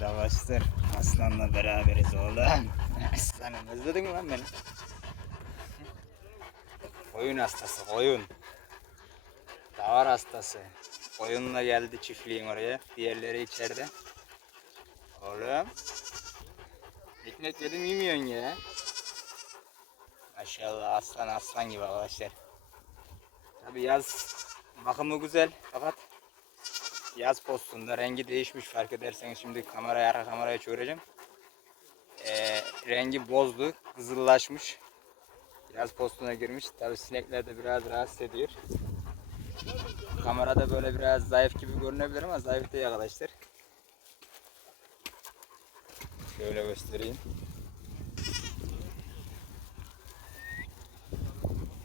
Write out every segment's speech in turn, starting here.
Evet arkadaşlar Aslan'la beraberiz oğlum. Aslanım özledin mi lan beni? Koyun hastası koyun. Davar hastası. Koyunla geldi çiftliğin oraya. Diğerleri içeride. Oğlum. Ekmek yedim yemiyorsun ya. Maşallah aslan aslan gibi arkadaşlar. Tabi yaz bakımı güzel fakat yaz postunda rengi değişmiş fark ederseniz şimdi kameraya arka kameraya çevireceğim. Ee, rengi bozdu, kızıllaşmış. Yaz postuna girmiş. Tabi sinekler de biraz rahatsız ediyor. Kamerada böyle biraz zayıf gibi görünebilir ama zayıf değil arkadaşlar. Şöyle göstereyim.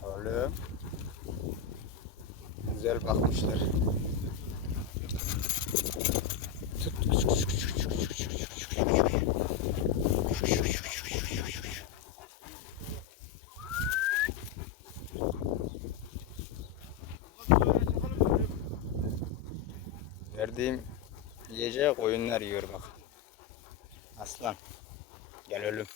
Oğlum. Güzel bakmışlar. Verdiğim yiyeceği koyunlar yiyor bak. Aslan. Gel oğlum.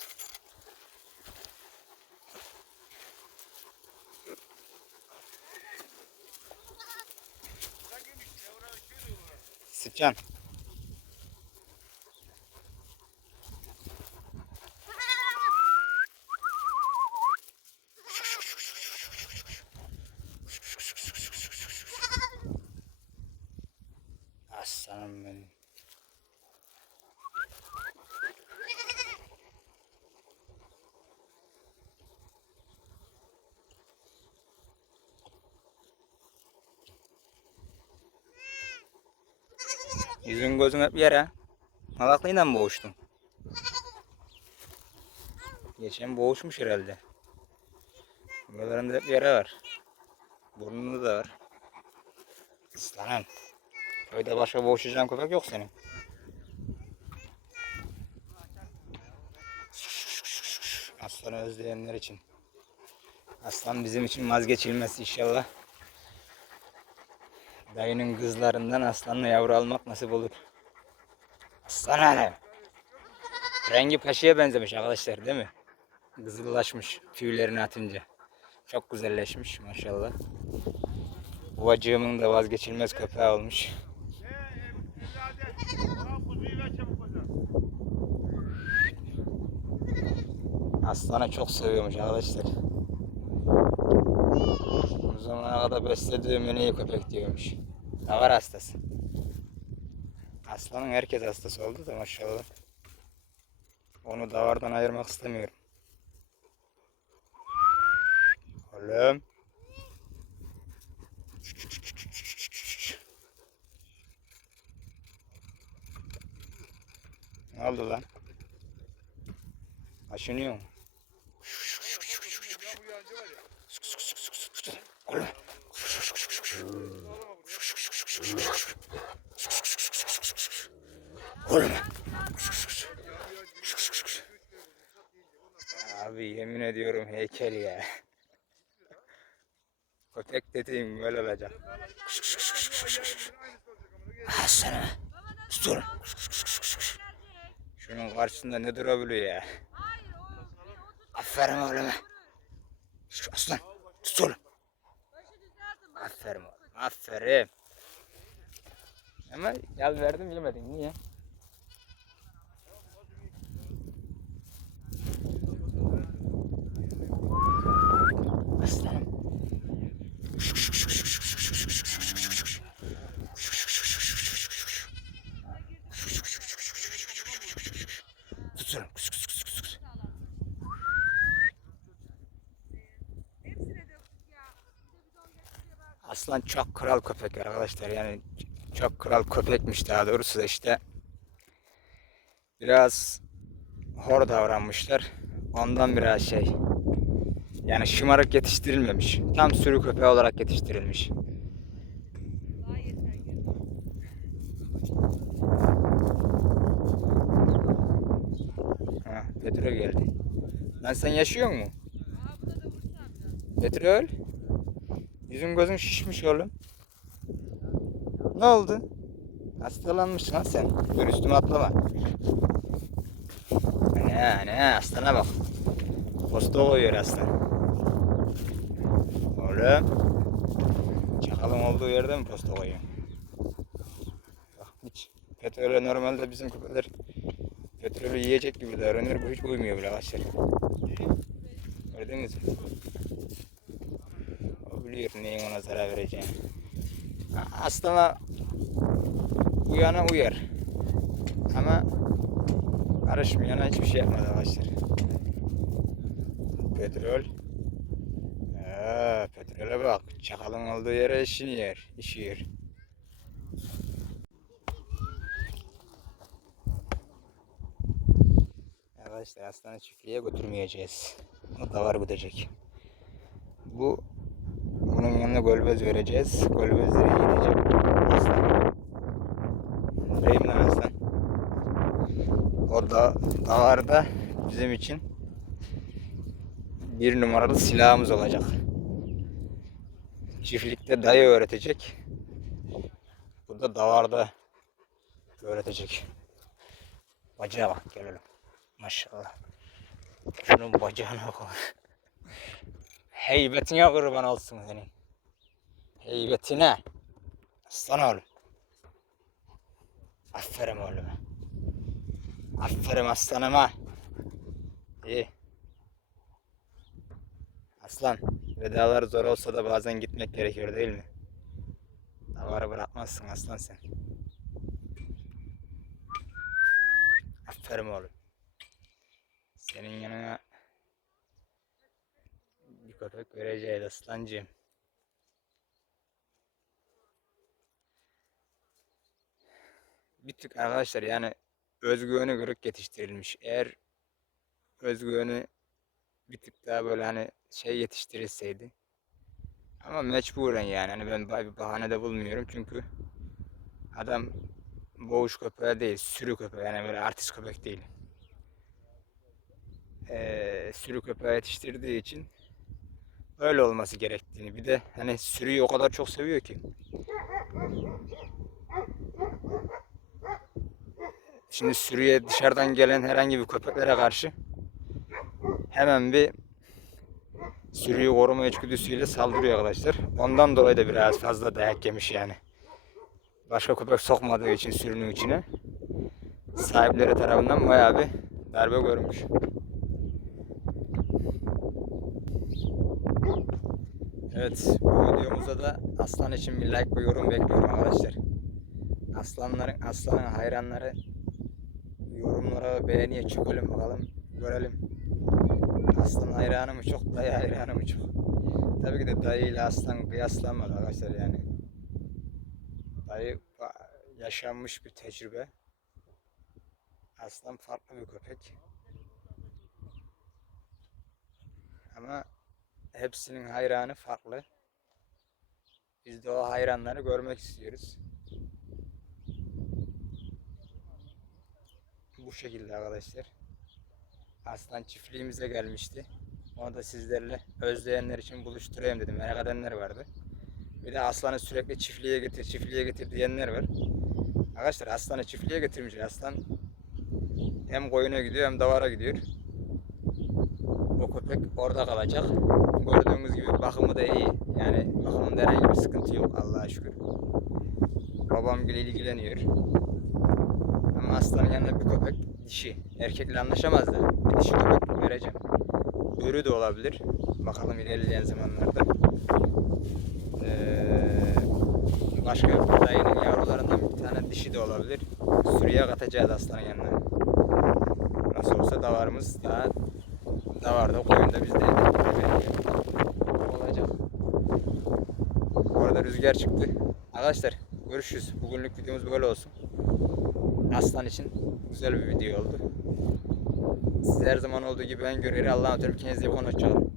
Sıçan. Aslanım benim. Yüzün gözün hep yere. Malaklıyla mı boğuştun? Geçen boğuşmuş herhalde. Buralarında hep yara var. Burnunda da var. Aslanım. Köyde başka boğuşacağın köpek yok senin. Aslanı özleyenler için. Aslan bizim için vazgeçilmez inşallah. Dayının kızlarından aslanla yavru almak nasip olur. Aslan hanım. Rengi paşaya benzemiş arkadaşlar değil mi? Kızıllaşmış tüylerini atınca. Çok güzelleşmiş maşallah. Uvacığımın da vazgeçilmez köpeği olmuş. Aslanı çok seviyormuş arkadaşlar. Bu zamana kadar beslediğim en iyi köpek diyormuş. Davar hastası. Aslanın herkes hastası oldu da maşallah. Onu davardan ayırmak istemiyorum. Oğlum. Ne oldu lan? Aşınıyor mu? Oğlum. Oğlum. Abi yemin ediyorum heykel ya. Köpek dediğim böyle olacak. Aslanım. Dur. Şunun karşısında ne durabiliyor ya? Aferin oğlum. Şu aslan. Tut oğlum. Aferin oğlum. Aferin. Ama yal verdim yemedin. Niye? Aslan çok kral köpek arkadaşlar. Yani çok kral köpekmiş daha doğrusu da işte. Biraz hor davranmışlar. Ondan biraz şey yani şımarık yetiştirilmemiş. Tam sürü köpeği olarak yetiştirilmiş. Ha, petrol geldi. Lan sen yaşıyor mu? Petrol Yüzün gözün şişmiş oğlum. Ne oldu? Hastalanmışsın lan sen. Dur üstüme atlama. Ne ne aslana bak. Posta koyuyor aslan. Oğlum. Çakalın olduğu yerde mi posta koyuyor? Bak hiç. Petrole normalde bizim köpekler petrolü yiyecek gibi davranıyor. Bu hiç uymuyor bile kaçır. Gördünüz mü? O biliyor neyin ona zarar vereceğini. Ha, Aslana uyana uyar. Ama karışmayana hiçbir şey yapmadı arkadaşlar. Petrol. Ha, petrole bak. Çakalın olduğu yere işini yer. işi yer. Arkadaşlar aslanı çiftliğe götürmeyeceğiz. O davar gidecek. Bu yanına golbez vereceğiz. Golbezleri yiyecek. Aslan. Değil mi lan aslan? O da davarda bizim için bir numaralı silahımız olacak. Çiftlikte dayı öğretecek. Bu da davarda öğretecek. Bacağa bak gel oğlum. Maşallah. Şunun bacağına bak. Heybetine kurban olsun senin. Heybetine. Aslan oğlum. Aferin oğlum. Aferin aslanıma. İyi. Aslan, vedalar zor olsa da bazen gitmek gerekiyor değil mi? Davarı bırakmazsın aslan sen. Aferin oğlum. Senin yanına bir köpek vereceğiz aslancığım. Bir tık arkadaşlar yani özgüveni kırık yetiştirilmiş. Eğer özgüveni bir tık daha böyle hani şey yetiştirilseydi. Ama mecburen yani hani ben bir bahane de bulmuyorum çünkü adam boğuş köpeği değil, sürü köpeği yani böyle artist köpek değil. Ee, sürü köpeği yetiştirdiği için öyle olması gerektiğini bir de hani sürüyü o kadar çok seviyor ki. Şimdi sürüye dışarıdan gelen herhangi bir köpeklere karşı hemen bir sürüyü koruma içgüdüsüyle saldırıyor arkadaşlar. Ondan dolayı da biraz fazla dayak yemiş yani. Başka köpek sokmadığı için sürünün içine sahipleri tarafından bayağı bir darbe görmüş. Evet, bu videomuzda da aslan için bir like ve yorum bekliyorum arkadaşlar. Aslanların, aslanın hayranları yorumlara beğeniye çıkalım bakalım, görelim. Aslan hayranı mı çok, dayı hayranı mı çok? Tabii ki de dayı ile aslan kıyaslanmadı arkadaşlar yani. Dayı yaşanmış bir tecrübe. Aslan farklı bir köpek. Ama hepsinin hayranı farklı. Biz de o hayranları görmek istiyoruz. Bu şekilde arkadaşlar. Aslan çiftliğimize gelmişti. Onu da sizlerle özleyenler için buluşturayım dedim. Merak edenler vardı. Bir de aslanı sürekli çiftliğe getir, çiftliğe getir diyenler var. Arkadaşlar aslanı çiftliğe getirmiş. Aslan hem koyuna gidiyor hem davara gidiyor. O köpek orada kalacak. Gördüğünüz gibi bakımı da iyi. Yani bakımında herhangi bir sıkıntı yok Allah'a şükür. Babam bile ilgileniyor. Ama aslanın yanında bir köpek dişi. Erkekle anlaşamaz da bir dişi köpek vereceğim. Börü de olabilir. Bakalım ilerleyen zamanlarda. Ee, başka bir dayının yavrularından bir tane dişi de olabilir. Sürüye katacağız aslanın yanına. Nasıl olsa davarımız daha davarda koyunda bizde olacak. Bu arada rüzgar çıktı. Arkadaşlar görüşürüz. Bugünlük videomuz böyle olsun. Aslan için güzel bir video oldu. Siz her zaman olduğu gibi ben görüyorum. Allah'a olun. Kendinize iyi bakın.